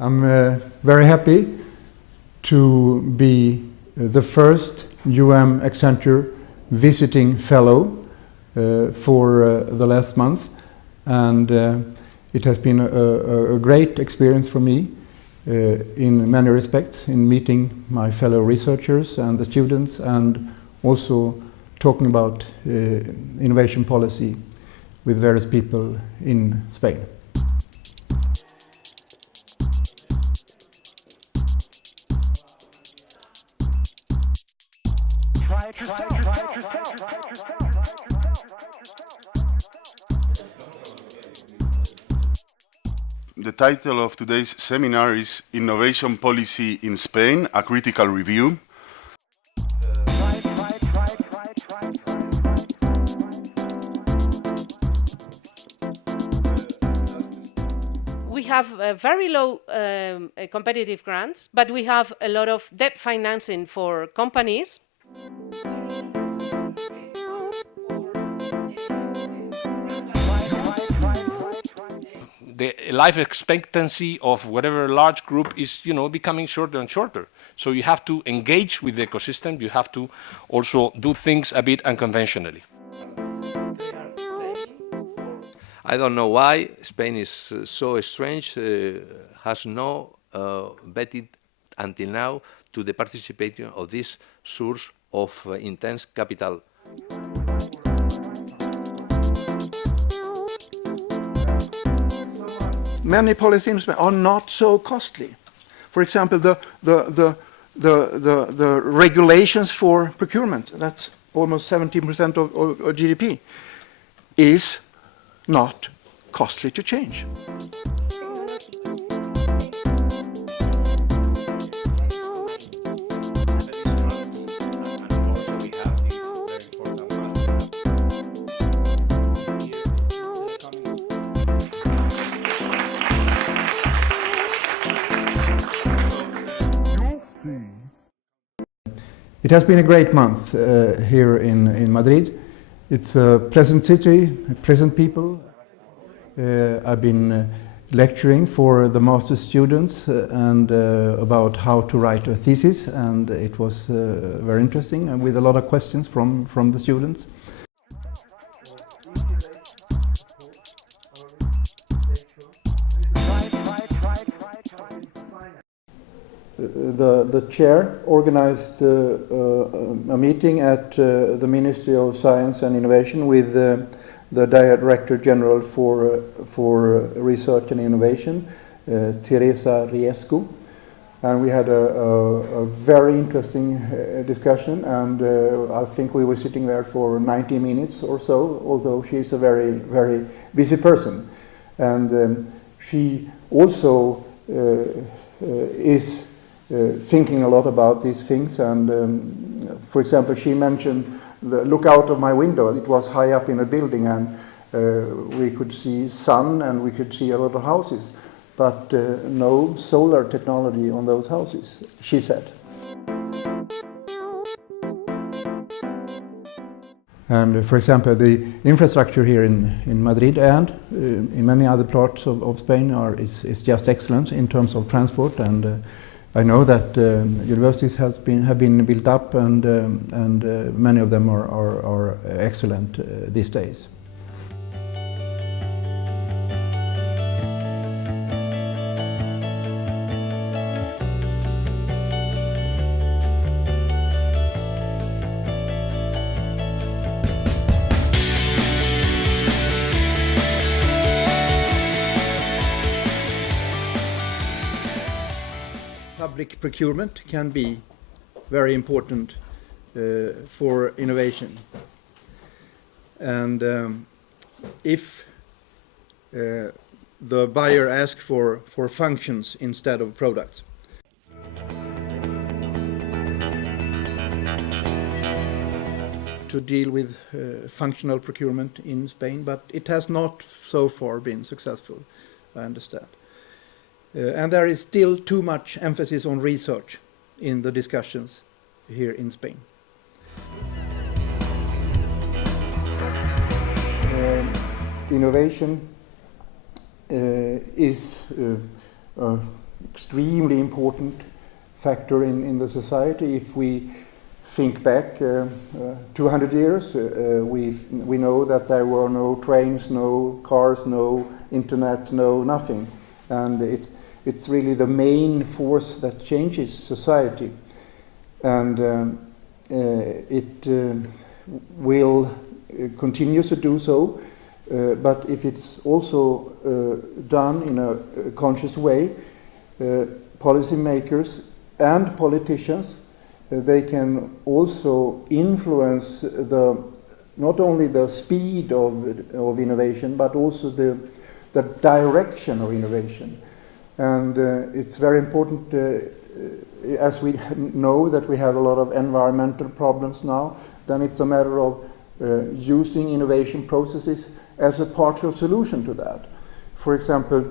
I'm very happy to be the first UAM-ACCENTURE visiting fellow for the last month, and it has been a great experience for me in many respects, in meeting my fellow researchers and the students, and also talking about innovation policy with various people in Spain. The title of today's seminar is Innovation Policy in Spain, a Critical Review. We have very low competitive grants, but we have a lot of debt financing for companies. The life expectancy of whatever large group is, becoming shorter and shorter. So you have to engage with the ecosystem. You have to also do things a bit unconventionally. I don't know why Spain is so strange, has no vetted until now to the participation of this source of intense capital. Many policy instruments are not so costly. For example, the regulations for procurement, that's almost 17% of GDP, is not costly to change. It has been a great month here in Madrid. It's a pleasant city, pleasant people. I've been lecturing for the master's students and about how to write a thesis, and it was very interesting and with a lot of questions from the students. The chair organized a meeting at the Ministry of Science and Innovation with the Director General for Research and Innovation, Teresa Riescu, and we had a very interesting discussion, and I think we were sitting there for 90 minutes or so, although she's a very, very busy person. And she also is thinking a lot about these things, and for example, she mentioned the look out of my window. It was high up in a building, and we could see sun and we could see a lot of houses, but no solar technology on those houses, she said. And for example, the infrastructure here in Madrid and in many other parts of Spain is just excellent in terms of transport, and I know that universities have been built up, and many of them are excellent these days. Public procurement can be very important for innovation. And if the buyer asks for functions instead of products. To deal with functional procurement in Spain, but it has not so far been successful, I understand. And there is still too much emphasis on research in the discussions here in Spain. Innovation is a extremely important factor in the society. If we think back 200 years, we know that there were no trains, no cars, no internet, no nothing. And it's really the main force that changes society. And it will continue to do so, but if it's also done in a conscious way, policymakers and politicians, they can also influence not only the speed of innovation, but also the direction of innovation. And it's very important, as we know that we have a lot of environmental problems now, then it's a matter of using innovation processes as a partial solution to that. For example,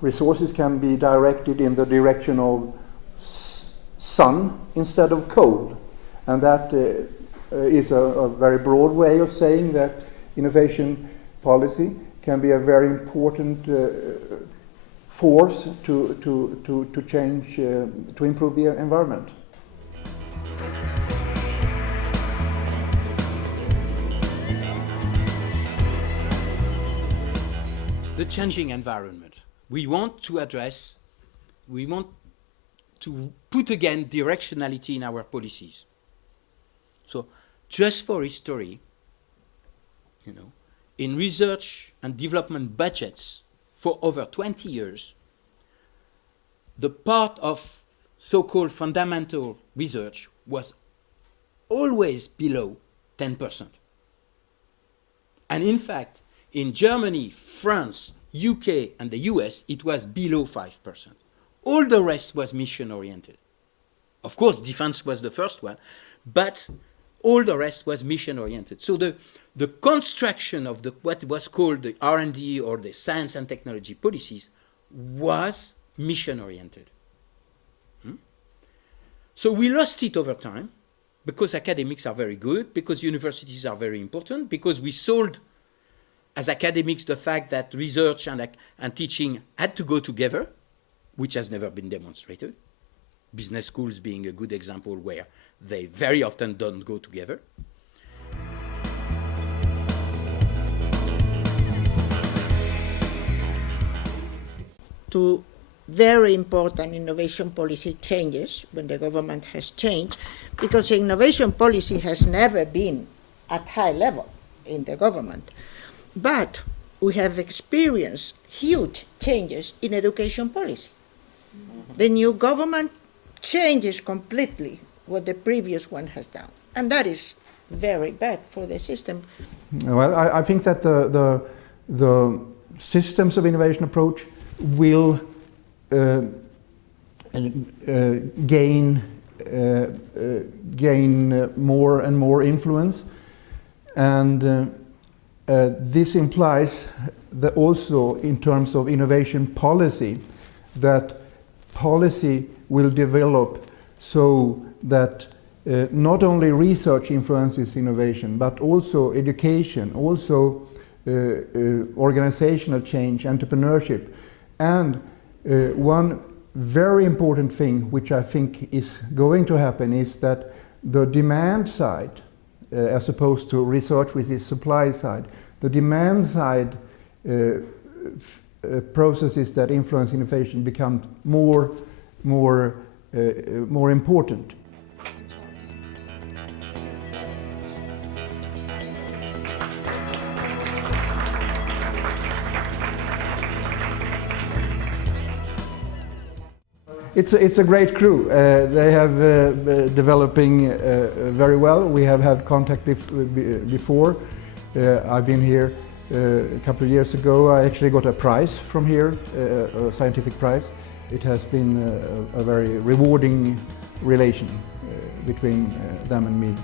resources can be directed in the direction of sun instead of coal. And that is a very broad way of saying that innovation policy can be a very important force to change, to improve the environment. The changing environment. We want to address, we want to put again directionality in our policies. So just for history, in research and development budgets for over 20 years, the part of so-called fundamental research was always below 10%. And in fact, in Germany, France, UK, and the US, it was below 5%. All the rest was mission-oriented. Of course, defense was the first one, but all the rest was mission-oriented. So the construction of what was called the R&D or the science and technology policies was mission-oriented. So we lost it over time because academics are very good, because universities are very important, because we sold as academics the fact that research and teaching had to go together, which has never been demonstrated. Business schools being a good example where they very often don't go together. To very important innovation policy changes when the government has changed, because innovation policy has never been at high level in the government. But we have experienced huge changes in education policy. The new government changes completely what the previous one has done. And that is very bad for the system. Well, I think that the systems of innovation approach will gain more and more influence. And this implies that also in terms of innovation policy, that policy will develop so that not only research influences innovation, but also education, also organizational change, entrepreneurship. And one very important thing which I think is going to happen is that the demand side, as opposed to research with the supply side, the demand side processes that influence innovation become more important. It's a great crew. They have developing very well. We have had contact before. I've been here a couple of years ago. I actually got a prize from here, a scientific prize. It has been a very rewarding relation between them and me.